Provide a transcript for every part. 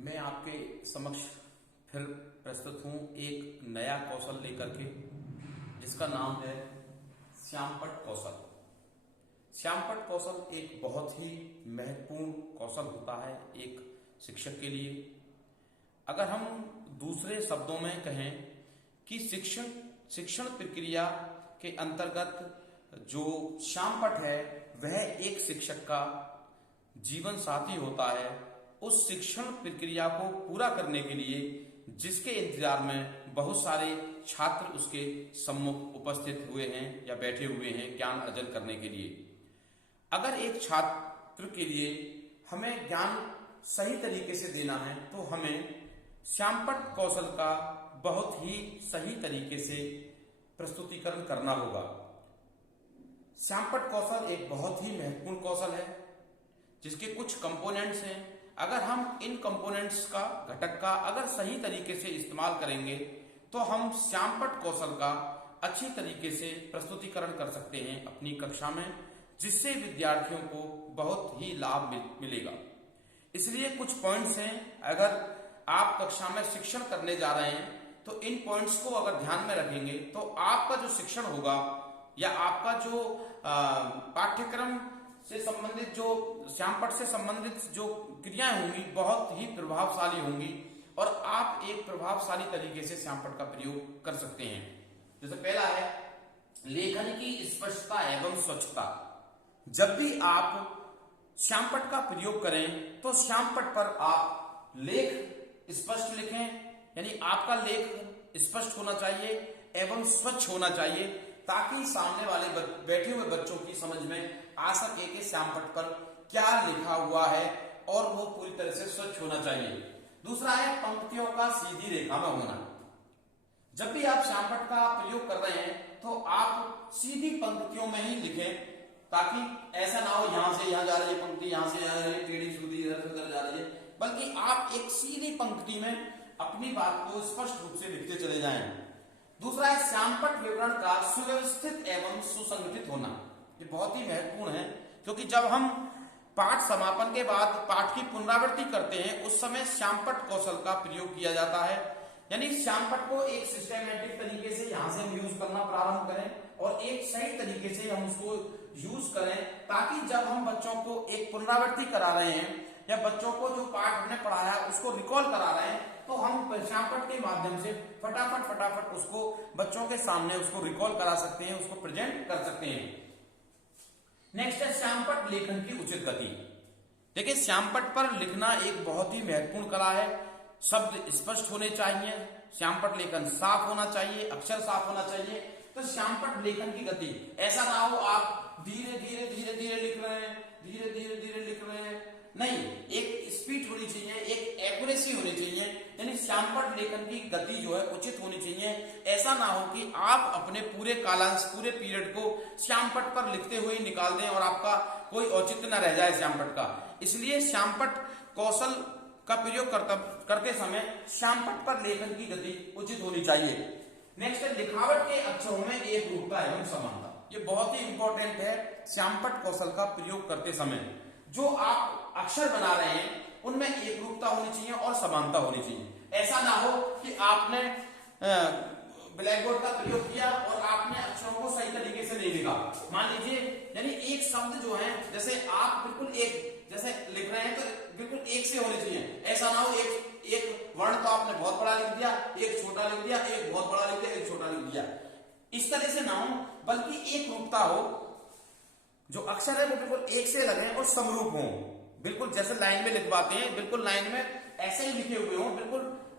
मैं आपके समक्ष फिर प्रस्तुत हूँ एक नया कौशल लेकर के, जिसका नाम है श्यामपट्ट कौशल। श्यामपट्ट कौशल एक बहुत ही महत्वपूर्ण कौशल होता है एक शिक्षक के लिए। अगर हम दूसरे शब्दों में कहें कि शिक्षण प्रक्रिया के अंतर्गत जो श्यामपट्ट है वह एक शिक्षक का जीवन साथी होता है। उस शिक्षण प्रक्रिया को पूरा करने के लिए जिसके इंतजार में बहुत सारे छात्र उसके सम्मुख उपस्थित हुए हैं या बैठे हुए हैं ज्ञान अर्जन करने के लिए। अगर एक छात्र के लिए हमें ज्ञान सही तरीके से देना है तो हमें श्यामपट्ट कौशल का बहुत ही सही तरीके से प्रस्तुतिकरण करना होगा। श्यामपट्ट कौशल एक बहुत ही महत्वपूर्ण कौशल है जिसके कुछ कंपोनेंट्स हैं। अगर हम इन कंपोनेंट्स का घटक का अगर सही तरीके से इस्तेमाल करेंगे तो हम श्यामपट्ट कौशल का अच्छी तरीके से प्रस्तुतिकरण कर सकते हैं अपनी कक्षा में, जिससे विद्यार्थियों को बहुत ही लाभ मिलेगा। इसलिए कुछ पॉइंट्स हैं, अगर आप कक्षा में शिक्षण करने जा रहे हैं तो इन पॉइंट्स को अगर ध्यान में रखेंगे तो आपका जो शिक्षण होगा या आपका जो पाठ्यक्रम से संबंधित जो श्यामपट्ट से संबंधित जो क्रियाएं होंगी बहुत ही प्रभावशाली होंगी और आप एक प्रभावशाली तरीके से श्यामपट्ट का प्रयोग कर सकते हैं। जैसे पहला है लेखन की स्पष्टता एवं स्वच्छता। जब भी आप श्यामपट्ट का प्रयोग करें तो श्यामपट्ट पर आप लेख स्पष्ट लिखें, यानी आपका लेख स्पष्ट होना चाहिए एवं स्वच्छ होना चाहिए, ताकि सामने वाले बैठे हुए बच्चों की समझ में आ सके कि श्यामपट्ट पर क्या लिखा हुआ है और वो पूरी तरह से स्वच्छ होना चाहिए। दूसरा है पंक्तियों का सीधी रेखा में होना। जब भी आप श्यामपट्ट का प्रयोग कर रहे हैं तो आप सीधी पंक्तियों में ही लिखें, ताकि ऐसा ना हो यहां से यहां जा रही है पंक्ति, यहां से यहां टेढ़ी सूधी इधर से उधर जा रही है, बल्कि आप एक सीधी पंक्ति में अपनी बात को स्पष्ट रूप से लिखते चले जाएं। दूसरा है श्यामपट्ट विवरण का सुव्यवस्थित एवं सुसंगठित होना। ये बहुत ही महत्वपूर्ण है, क्योंकि जब हम पाठ समापन के बाद पाठ की पुनरावृत्ति करते हैं उस समय श्यामपट्ट कौशल का प्रयोग किया जाता है। यानी श्यामपट्ट को एक सिस्टमैटिक तरीके से यहां से हम यूज करना प्रारंभ करें और एक सही तरीके से हम उसको यूज करें, ताकि जब हम बच्चों को एक पुनरावृत्ति करा रहे हैं या बच्चों को जो पाठ हमने पढ़ाया उसको रिकॉल करा रहे हैं तो हम श्यामपट्ट के माध्यम से फटाफट उसको बच्चों के सामने उसको रिकॉल करा सकते हैं, उसको प्रेजेंट कर सकते हैं। नेक्स्ट है श्यामपट्ट लेखन की उचित गति। देखिए, श्यामपट्ट पर लिखना एक बहुत ही महत्वपूर्ण कला है। शब्द स्पष्ट होने चाहिए, श्यामपट्ट लेखन साफ होना चाहिए, अक्षर साफ होना चाहिए। तो श्यामपट्ट लेखन की गति ऐसा ना हो आप धीरे धीरे लिख रहे हैं, धीरे लिख रहे हैं, नहीं, एक स्पीड होनी चाहिए, एक एक्यूरेसी होनी चाहिए। यानी श्यामपट्ट लेखन की गति जो है उचित होनी चाहिए। ऐसा ना हो कि आप अपने पूरे कालांश पूरे पीरियड को श्यामपट्ट पर लिखते हुए निकाल दें और आपका कोई औचित्य न रह जाए श्यामपट्ट का। इसलिए श्यामपट्ट कौशल का प्रयोग करते समय श्यामपट्ट पर लेखन की गति उचित होनी चाहिए। नेक्स्ट है लिखावट के अक्षरों में एक रूपता एवं समानता। ये बहुत ही इंपॉर्टेंट है श्यामपट्ट कौशल का प्रयोग करते समय। जो आप अक्षर बना रहे हैं उनमें एक रूपता होनी चाहिए और समानता होनी चाहिए। ऐसा ना हो कि आपने ब्लैक बोर्ड का प्रयोग किया और आपने अक्षरों को सही तरीके से नहीं लिखा। मान लीजिए, यानी एक शब्द जो है जैसे आप बिल्कुल एक जैसे लिख रहे हैं तो बिल्कुल एक से होने चाहिए। ऐसा ना हो एक वर्ण तो आपने बहुत बड़ा लिख दिया, एक छोटा लिख दिया, एक बहुत बड़ा लिख दिया, एक छोटा लिख दिया। इस तरह से ना हो, बल्कि एक रूपता हो, जो अक्षर है वो बिल्कुल एक से लगे और समरूप हों। बिल्कुल जैसे लाइन में लिखवाते हैं बिल्कुल लाइन में ऐसे ही लिखे हुए हों,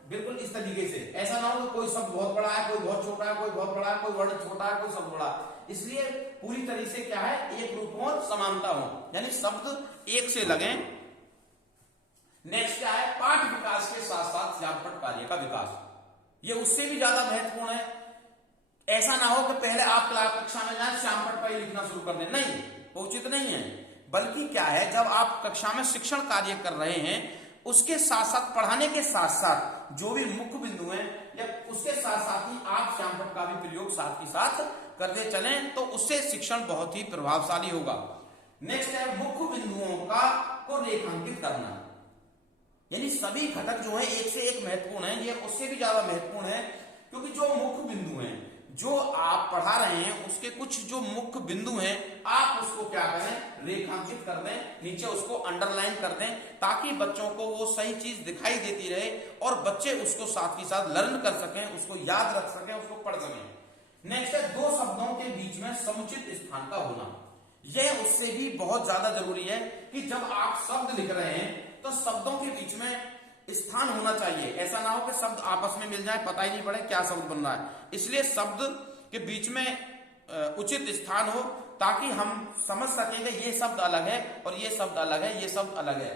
बिल्कुल इस तरीके से। ऐसा ना हो कोई शब्द बहुत बड़ा है, कोई बहुत छोटा है, कोई बहुत बड़ा है, कोई वर्ण छोटा है, कोई शब्द बड़ा। इसलिए पूरी तरह से क्या है, एक रूप हो और समानता हो, यानी शब्द एक से लगे। नेक्स्ट क्या है, पाठ विकास के साथ साथ श्यामपट्ट कार्य का विकास। ये उससे भी ज्यादा महत्वपूर्ण है। ऐसा ना हो कि पहले आप कक्षा में जाए श्यामपट्ट पर लिखना शुरू कर दें, नहीं, वो उचित नहीं है। बल्कि क्या है, जब आप कक्षा में शिक्षण कार्य कर रहे हैं उसके साथ साथ पढ़ाने के साथ साथ जो भी मुख्य बिंदु हैं या उसके साथ साथ ही आप श्यामपट्ट का भी प्रयोग साथ ही साथ करते चलें, तो उससे शिक्षण बहुत ही प्रभावशाली होगा। नेक्स्ट है मुख्य बिंदुओं को रेखांकित करना। यानी सभी घटक जो है एक से एक महत्वपूर्ण है, ये उससे भी ज्यादा महत्वपूर्ण है, क्योंकि जो मुख्य बिंदु हैं जो आप पढ़ा रहे हैं उसके कुछ जो मुख्य बिंदु हैं आप उसको क्या करें, रेखांकित कर दें, नीचे उसको अंडरलाइन कर दें, ताकि बच्चों को वो सही चीज दिखाई देती रहे और बच्चे उसको साथ ही साथ लर्न कर सकें, उसको याद रख सकें, उसको पढ़ सकें। नेक्स्ट है दो शब्दों के बीच में समुचित स्थान का होना। यह उससे भी बहुत ज्यादा जरूरी है कि जब आप शब्द लिख रहे हैं तो शब्दों के बीच में स्थान होना चाहिए। ऐसा ना हो कि शब्द आपस में मिल जाए, पता ही नहीं पड़े क्या शब्द बन रहा है। इसलिए शब्द के बीच में उचित स्थान हो, ताकि हम समझ सकें कि ये शब्द अलग है और ये शब्द अलग है, ये शब्द अलग है।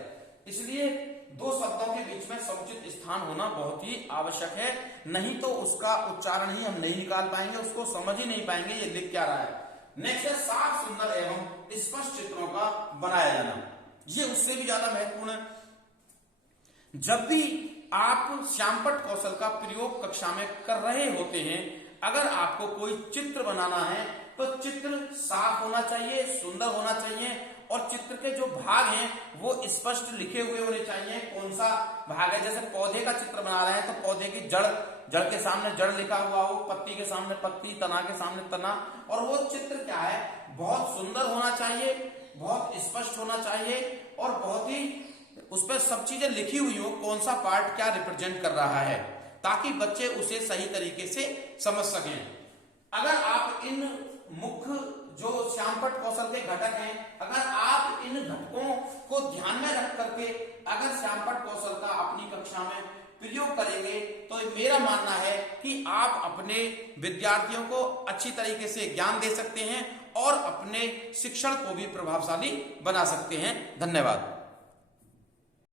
इसलिए दो शब्दों के बीच में समुचित स्थान होना बहुत ही आवश्यक है, नहीं तो उसका उच्चारण ही हम नहीं निकाल पाएंगे, उसको समझ ही नहीं पाएंगे ये लिख क्या रहा है। नेक्स्ट है साफ, सुंदर एवं स्पष्ट चित्रों का बनाया जाना। ये उससे भी ज्यादा महत्वपूर्ण है। जब भी आप श्यामपट्ट कौशल का प्रयोग कक्षा में कर रहे होते हैं, अगर आपको कोई चित्र बनाना है तो चित्र साफ होना चाहिए, सुंदर होना चाहिए, और चित्र के जो भाग हैं वो स्पष्ट लिखे हुए होने चाहिए। कौन सा भाग है, जैसे पौधे का चित्र बना रहे हैं तो पौधे की जड़ के सामने जड़ लिखा हुआ हो, पत्ती के सामने पत्ती, तना के सामने तना, और वो चित्र क्या है, बहुत सुंदर होना चाहिए, बहुत स्पष्ट होना चाहिए, और बहुत ही उस पर सब चीजें लिखी हुई हो, कौन सा पार्ट क्या रिप्रेजेंट कर रहा है, ताकि बच्चे उसे सही तरीके से समझ सकें। अगर आप इन मुख्य जो श्यामपट्ट कौशल के घटक हैं, अगर आप इन घटकों को ध्यान में रख करके अगर श्यामपट्ट कौशल का अपनी कक्षा में प्रयोग करेंगे तो मेरा मानना है कि आप अपने विद्यार्थियों को अच्छी तरीके से ज्ञान दे सकते हैं और अपने शिक्षण को भी प्रभावशाली बना सकते हैं। धन्यवाद।